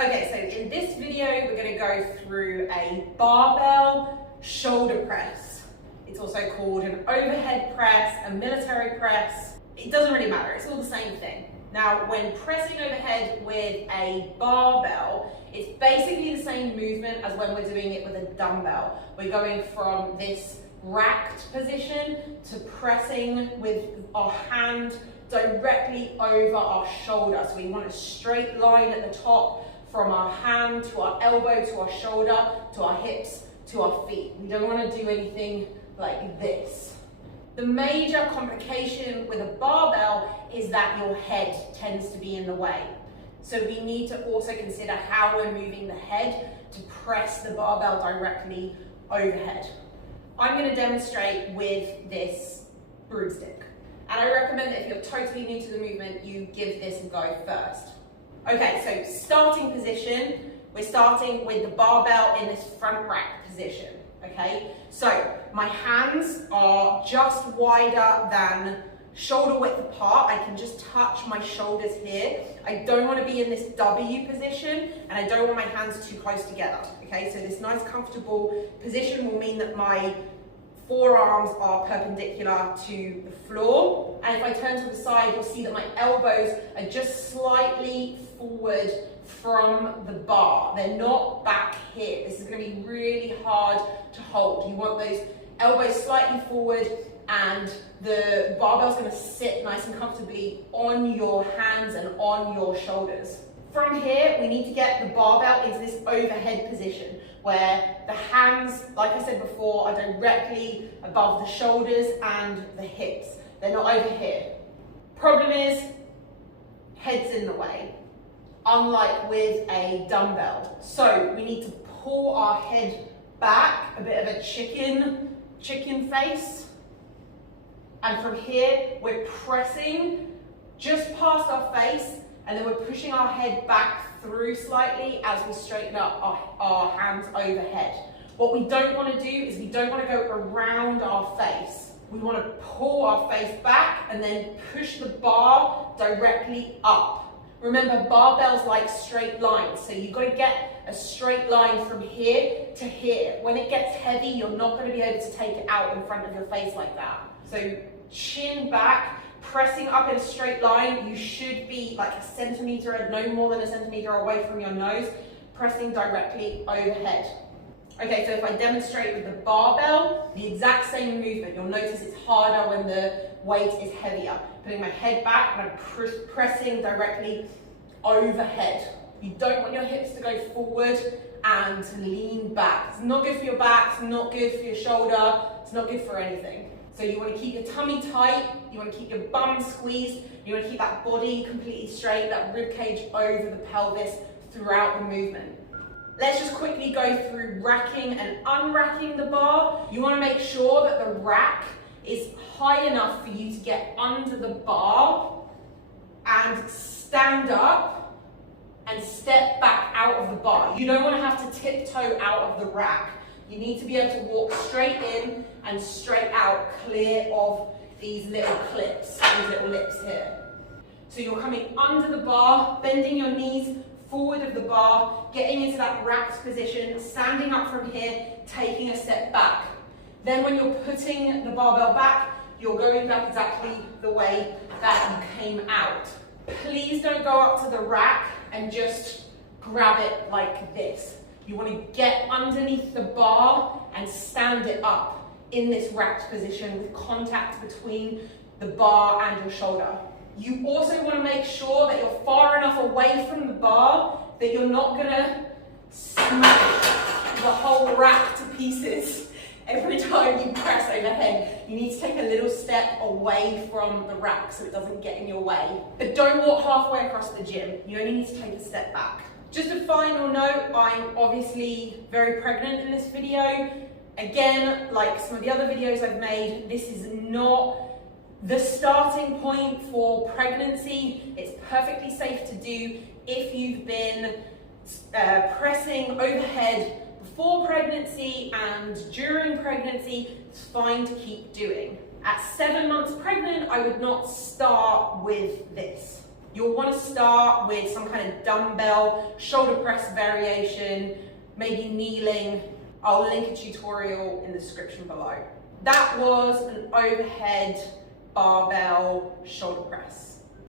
Okay, so in this video, we're going to go through a barbell shoulder press. It's also called an overhead press, a military press. It doesn't really matter, it's all the same thing. Now, when pressing overhead with a barbell, it's basically the same movement as when we're doing it with a dumbbell. We're going from this racked position to pressing with our hand directly over our shoulder. So we want a straight line at the top from our hand to our elbow to our shoulder to our hips to our feet. We don't want to do anything like this. The major complication with a barbell is that your head tends to be in the way. So we need to also consider how we're moving the head to press the barbell directly overhead. I'm going to demonstrate with this broomstick. And I recommend that if you're totally new to the movement, you give this a go first. Okay, so starting position, we're starting with the barbell in this front rack position. Okay, so my hands are just wider than shoulder width apart. I can just touch my shoulders here. I don't want to be in this W position, and I don't want my hands too close together. Okay, so this nice comfortable position will mean that my forearms are perpendicular to the floor. And if I turn to the side, you'll see that my elbows are just slightly forward from the bar. They're not back here. This is going to be really hard to hold. You want those elbows slightly forward, and the barbell's going to sit nice and comfortably on your hands and on your shoulders. From here, we need to get the barbell into this overhead position where the hands, like I said before, are directly above the shoulders and the hips. They're not over here. Problem is, head's in the way, unlike with a dumbbell. So we need to pull our head back, a bit of a chicken face. And from here, we're pressing just past our face, and then we're pushing our head back through slightly as we straighten up our hands overhead. What we don't want to do is we don't want to go around our face. We want to pull our face back and then push the bar directly up. Remember, barbells like straight lines, so you've got to get a straight line from here to here. When it gets heavy, you're not going to be able to take it out in front of your face like that. So chin back, pressing up in a straight line. You should be like a centimetre, no more than a centimetre away from your nose, pressing directly overhead. Okay, so if I demonstrate with the barbell, the exact same movement, you'll notice it's harder when the weight is heavier. Putting my head back and I'm pressing directly overhead. You don't want your hips to go forward and to lean back. It's not good for your back, it's not good for your shoulder, it's not good for anything. So you want to keep your tummy tight, you want to keep your bum squeezed, you want to keep that body completely straight, that rib cage over the pelvis throughout the movement. Let's just quickly go through racking and unracking the bar. You want to make sure that the rack is high enough for you to get under the bar and stand up and step back out of the bar. You don't want to have to tiptoe out of the rack. You need to be able to walk straight in and straight out, clear of these little clips, these little lips here. So you're coming under the bar, bending your knees forward of the bar, getting into that racked position, standing up from here, taking a step back. Then when you're putting the barbell back, you're going back exactly the way that you came out. Please don't go up to the rack and just grab it like this. You want to get underneath the bar and stand it up in this racked position with contact between the bar and your shoulder. You also want to make sure that you're far enough away from the bar that you're not going to smash the whole rack to pieces every time you press overhead. You need to take a little step away from the rack so it doesn't get in your way. But don't walk halfway across the gym. You only need to take a step back. Just a final note, I'm obviously very pregnant in this video. Again, like some of the other videos I've made, this is not the starting point for pregnancy. It's perfectly safe to do if you've been pressing overhead before pregnancy and during pregnancy. It's fine to keep doing. At 7 months pregnant, I would not start with this. You'll want to start with some kind of dumbbell, shoulder press variation, maybe kneeling. I'll link a tutorial in the description below. That was an overhead barbell shoulder press.